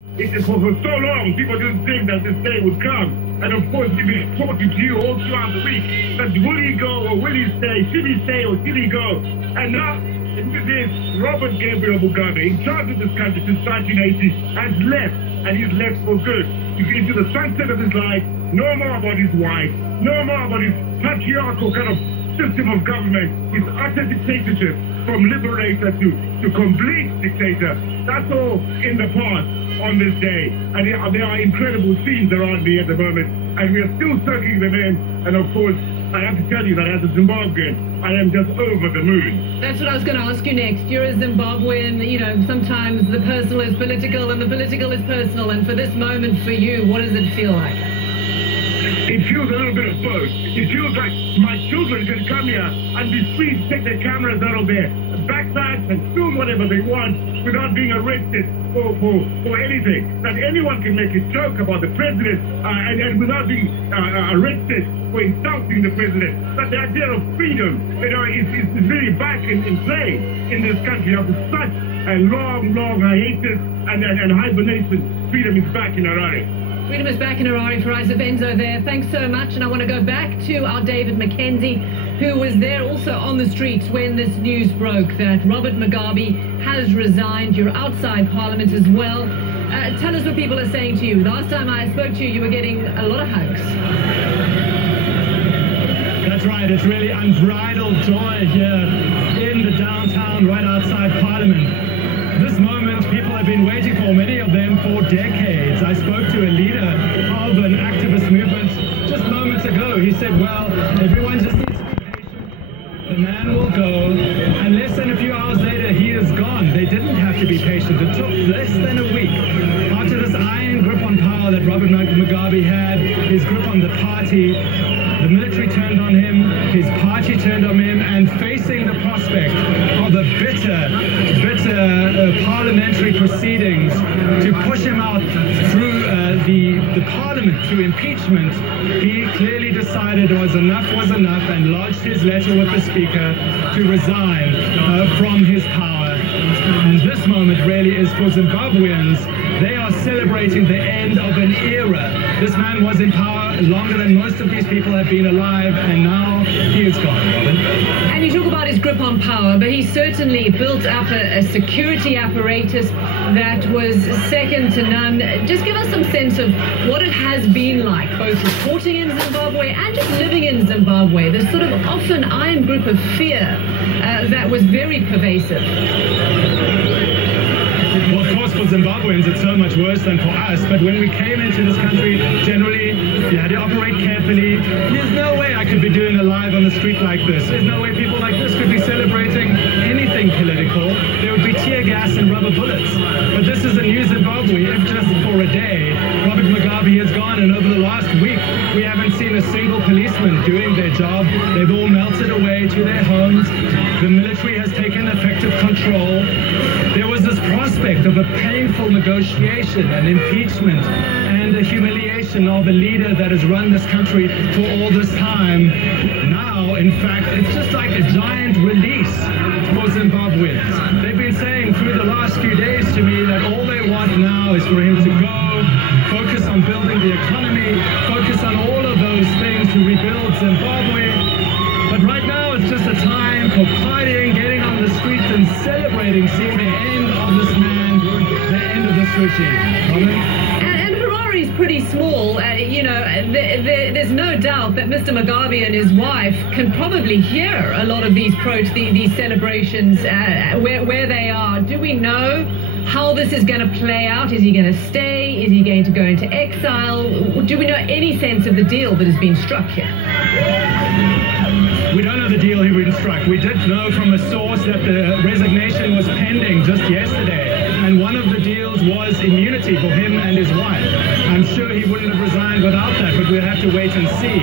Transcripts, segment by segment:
For so long, people didn't think that this day would come. And of course, we've been talking to you all throughout the week that will he go or will he stay? Should he stay or should he go? And now, this Robert Gabriel Mugabe, in charge of this country since 1980, has left, and he's left for good. Into the sunset of his life, no more about his wife, no more about his patriarchal kind of system of government, his utter dictatorship, from liberator to complete dictator. That's all in the past on this day. And there are incredible scenes around me at the moment, and we are still soaking them in. And of course, I have to tell you that as a Zimbabwean, I am just over the moon. That's what I was going to ask you next. You're a Zimbabwean, you know, sometimes the personal is political and the political is personal. And for this moment for you, what does it feel like? It feels a little bit of both. It feels like my children can come here and be free to take their cameras out of their backpacks and film whatever they want without being arrested for anything. That anyone can make a joke about the president and without being arrested for insulting the president. That the idea of freedom, you know, is really back in play in this country after such a long hiatus and hibernation. Freedom is back in Harare. Freedom is back in Harare for Isaac Enzo there. Thanks so much. And I want to go back to our David Mackenzie, who was there also on the streets when this news broke that Robert Mugabe has resigned. You're outside Parliament as well. Tell us what people are saying to you. Last time I spoke to you, you were getting a lot of hugs. That's right. It's really unbridled joy here in the downtown, right outside Parliament. This moment people have been waiting for, many of them for decades. I spoke to a leader of an activist movement just moments ago. He said, well, everyone just needs to be patient. The man will go, and less than a few hours later, he is gone. They didn't have to be patient. It took less than a week. After this iron grip on power that Robert Mugabe had, his grip on the party, the military turned on him, his party turned on him, and facing the prospect of a bitter parliamentary proceedings to push him out through the parliament, through impeachment, he clearly decided was enough and lodged his letter with the speaker to resign from his power. And this moment really is for Zimbabweans. They are celebrating the end of an era. This man was in power longer than most of these people have been alive, and now he is gone, Robin. And you talk about his grip on power, but he certainly built up a security apparatus that was second to none. Just give us some sense of what it has been like, both reporting in Zimbabwe and just living in Zimbabwe. This sort of often iron grip of fear that was very pervasive. Well, of course, for Zimbabweans, it's so much worse than for us. But when we came into this country, generally, you had to operate carefully. There's no way I could be doing a live on the street like this. There's no way people like this could be celebrating anything political. There would be tear gas and rubber bullets. But this is a new Zimbabwe, if just for a day. Robert Mugabe is gone, and over the last week, we haven't seen a single policeman doing their job. They've all melted away to their homes. The military has taken effective control. There was this prospect of a painful negotiation, an impeachment, and a humiliation of a leader that has run this country for all this time. Now, in fact, it's just like a giant release for Zimbabweans. They've been saying through the last few days to me that all they want now is for him to go, focus on building the economy, focus on all of those things to rebuild Zimbabwe. But right now, it's just a time for partying, getting on the streets and celebrating, seeing the end of this man, the end of this regime. And Harare is pretty small. You know, there's no doubt that Mr. Mugabe and his wife can probably hear a lot of these celebrations where they are. Do we know how this is going to play out? Is he going to stay? Is he going to go into exile? Do we know any sense of the deal that has been struck here? We don't know the deal he been struck. We did know from a source that the resignation was pending just yesterday, and one of the deals was immunity for him and his wife. I'm sure he wouldn't have resigned without that, but we'll have to wait and see.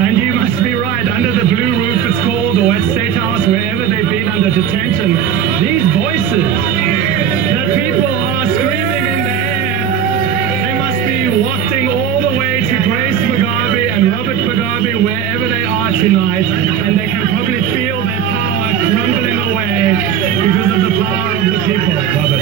And you must be right, under the blue roof it's called, or at State House, wherever they've been under detention, these voices that people are screaming in the air, they must be wafting all the way to Grace Mugabe and Robert Mugabe, wherever they are tonight, and they can probably feel their power crumbling away because of the power of the people, Robert.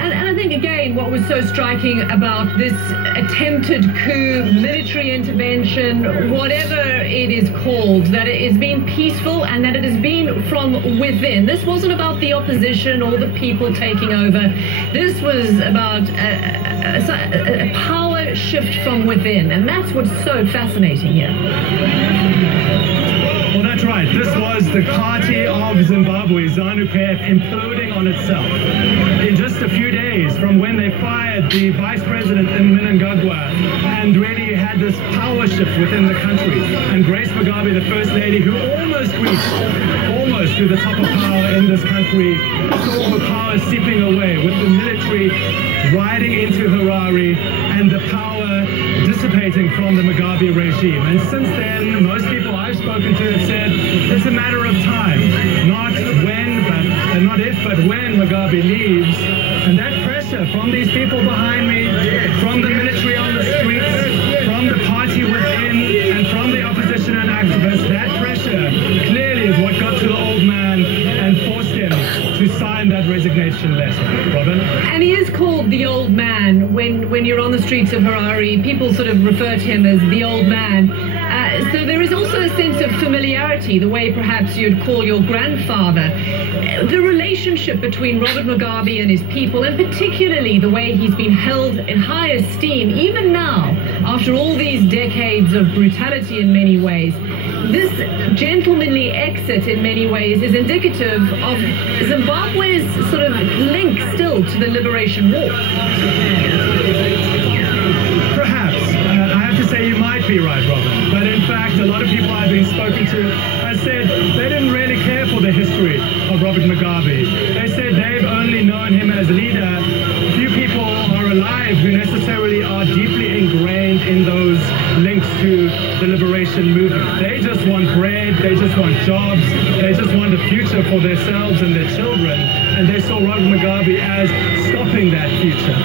And I think, again, again, what was so striking about this attempted coup, military intervention, whatever it is called, that it has been peaceful and that it has been from within. This wasn't about the opposition or the people taking over. This was about a power shift from within, and that's what's so fascinating here. Well, that's right. This was the party of Zimbabwe, ZANU-PF, imploding on itself. In just a few days from when they fired the vice president in Mnangagwa and really had this power shift within the country. And Grace Mugabe, the first lady, who almost reached to the top of power in this country, saw her power seeping away with the military riding into Harare and the power dissipating from the Mugabe regime. And since then, most people I've spoken to have said it's a matter of time, not if, but when Mugabe leaves. And that pressure from these people behind me, from the military on the streets, from the party within, and from the opposition and activists, that pressure clearly is what got to the old man and forced him to sign that resignation letter. Robin? And he is called the old man. When you're on the streets of Harare, people sort of refer to him as the old man. So there is also a sense of familiarity, the way perhaps you'd call your grandfather. The relationship between Robert Mugabe and his people, and particularly the way he's been held in high esteem, even now, after all these decades of brutality in many ways. This gentlemanly exit in many ways is indicative of Zimbabwe's sort of link still to the liberation war. Perhaps. I have to say you might be right, Robin. But in fact, a lot of people I've been spoken to have said they didn't really care for the history of Robert Mugabe. They said they've only known him as a leader. Few people are alive who necessarily are deeply ingrained in those links to the liberation movement. They just want bread, they just want jobs, they just want a future for themselves and their children. And they saw Robert Mugabe as stopping that future.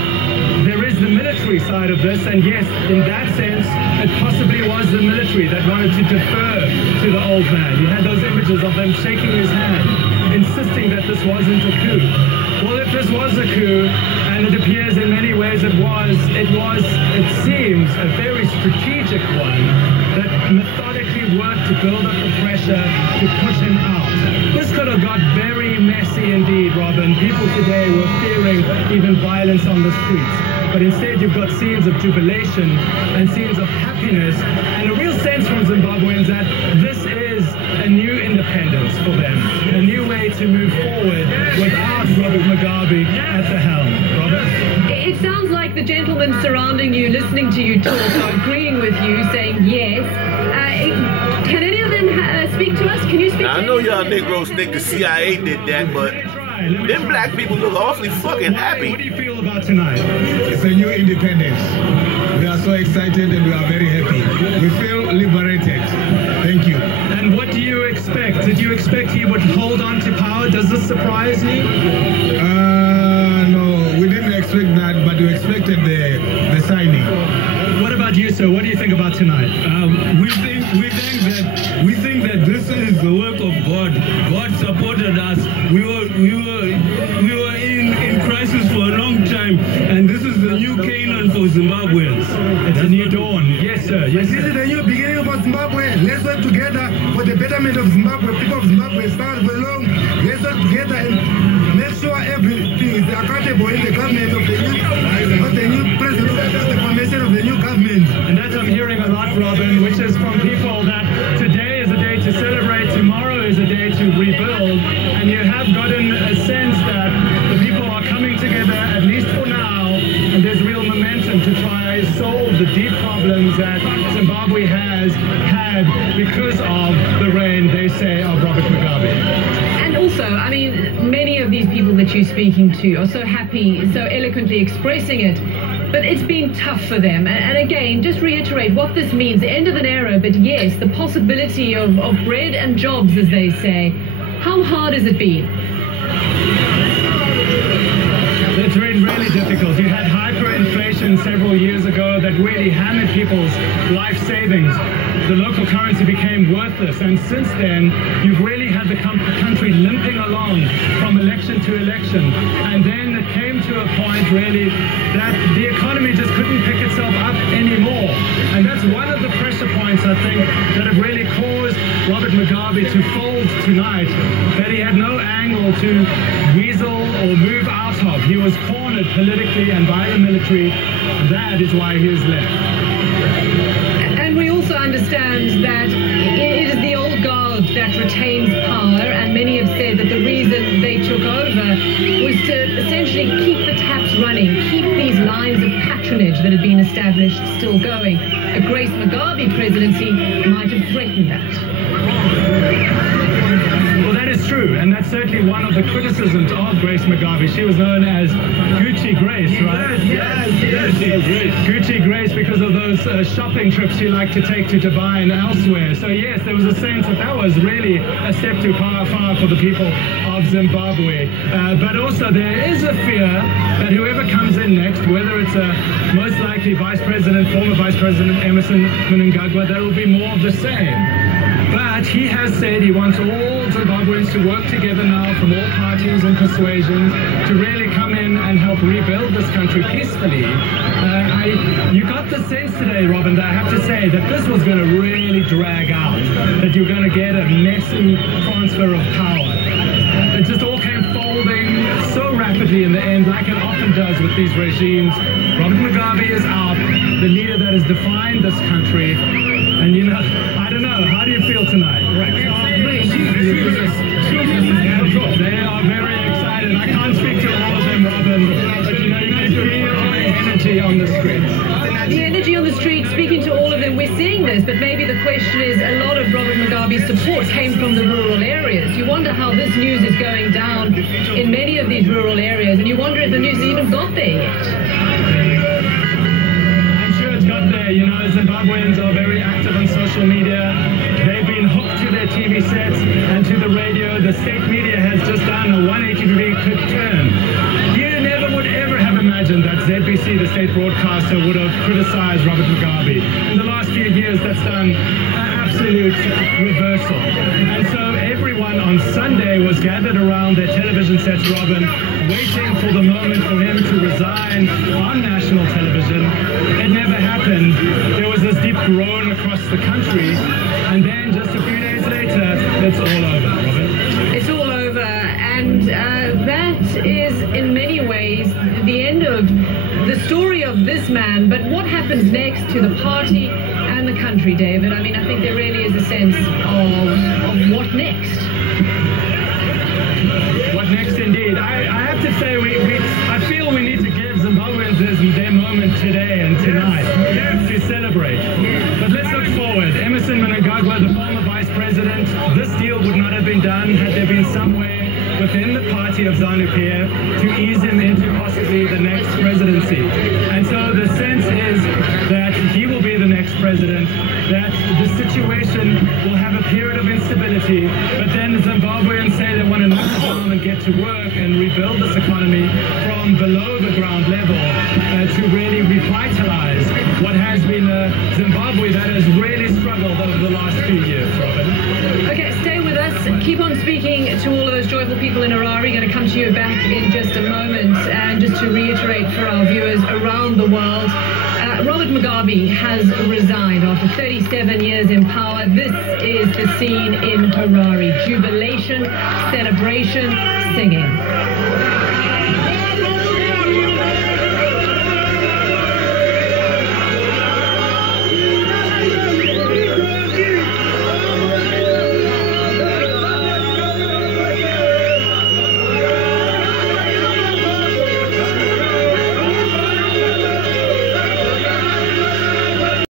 There is the military side of this, and yes, in that sense, it possibly was the military that wanted to defer to the old man. You had those images of them shaking his hand, insisting that this wasn't a coup. Well, if this was a coup, and it appears in many ways it seems, a very strategic one, that methodically worked to build up the pressure to push him out. This could have got very messy indeed, Robin. People today were fearing even violence on the streets. But instead you've got scenes of jubilation and scenes of happiness and a real sense from Zimbabweans that this is a new independence for them, a new way to move forward without Robert Mugabe at the helm. Robert? It sounds like the gentlemen surrounding you, listening to you talk, are agreeing with you, saying yes. Can any of them speak to us? Can you speak to us? I know y'all Negroes think the CIA did that, but them black people look awfully fucking happy. What do you feel about tonight? It's a new independence. We are so excited and we are very happy. We feel liberated. Thank you. And what do you expect? Did you expect he would hold on to power? Does this surprise you? No, we didn't expect that, but we expected the signing. What about you, sir? What do you think about tonight? We think that this is the work of God. God supported us. We were in crisis for a long time, and this is the new Canaan for Zimbabweans. It's a new dawn. Yes, sir. Yes, This is the new beginning for Zimbabwe. Let's work together for the betterment of Zimbabwe. People of Zimbabwe start for long. Let's work together and make sure everything is accountable in the government of the new president, the formation of the new government. And that I'm hearing a lot, Robin, which is from people that today is a day to celebrate, tomorrow is a day to rebuild, and you have gotten a sense that the people are coming together, at least for now, and there's real momentum to try to solve the deep problems that Zimbabwe has had because of the reign, they say, of Robert Mugabe. And also, I mean, many of these people that you're speaking to are so happy, so eloquently expressing it, but it's been tough for them. And again, just reiterate what this means, the end of an era, but yes, the possibility of bread and jobs, as they say. How hard has it been? It's been really difficult. You had hyperinflation several years ago that really hammered people's life savings. The local currency became worthless, and since then, you've really had the country limping along from election to election. And then it came to a point, really, that the economy just couldn't pick itself up anymore. And that's one of the pressure points, I think, that have really caused Robert Mugabe to fold tonight, that he had no angle to weasel or move out of. He was cornered politically and by the military. That is why he is left. And we also understand that it is the old guard that retains power, and many have said that the reason they took over was to essentially keep the taps running, keep these lines of patronage that had been established still going. A Grace Mugabe presidency might have threatened that. Well, that is true, and that's certainly one of the criticisms of Grace Mugabe. She was known as Gucci Grace, right? Yes. Gucci Grace, because of those shopping trips she liked to take to Dubai and elsewhere. So yes, there was a sense that was really a step too far for the people of Zimbabwe. But also there is a fear that whoever comes in next, whether it's most likely former Vice President Emmerson Mnangagwa, there will be more of the same. But he has said he wants all Zimbabweans to work together now from all parties and persuasions to really come in and help rebuild this country peacefully. You got the sense today, Robin, that I have to say that this was going to really drag out, that you're going to get a messy transfer of power. It just all came folding so rapidly in the end, like it often does with these regimes. Robert Mugabe is out, the leader that has defined this country. And you know, I don't know, how do you feel tonight? They are very excited. I can't speak to all of them, Robin, but you know, you can feel the energy on the streets. The energy on the street, speaking to all of them, we're seeing this, but maybe the question is, a lot of Robert Mugabe's support came from the rural areas. You wonder how this news is going down in many of these rural areas, and you wonder if the news even got there yet. I'm sure it's got there. You know, Zimbabweans are very active on social media. They've been hooked to their TV sets and to the radio. The state media has just done a 180-degree turn. You never would ever have imagined that ZBC, the state broadcaster, would have criticized Robert Mugabe. In the last few years, that's done an absolute reversal. And so everyone on Sunday was gathered around their television sets, Robin, waiting for the moment for him to resign on national television. It never happened. There was this deep groan across the country, and then just a few days later, it's all over, Robin. It's all over, and that is in many ways the end of the story of this man. But what happens next to the party and the country, David? I mean, I think there really is a sense of what next. What next, indeed. I have to say, I feel we need to give Zimbabweans their moment today and tonight to celebrate. But let's look forward. Emmerson Mnangagwa, the former vice president, this deal would not have been done had there been some way within the party of ZANU-PF to ease him into possibly the next presidency. And so the sense is that he will be the next president, that the situation will have a period of instability, but then Zimbabweans say they want to knuckle down and get to work and rebuild this economy from below the ground level to really revitalize what has been a Zimbabwe that has really struggled over the last few years, Robin. Okay, stay with us. Keep on speaking to all of those joyful people in Harare. Going to come to you back in just a moment. And just to reiterate for our viewers around the world, Robert Mugabe has resigned after 37 years in power. This is the scene in Harare. Jubilation, celebration, singing.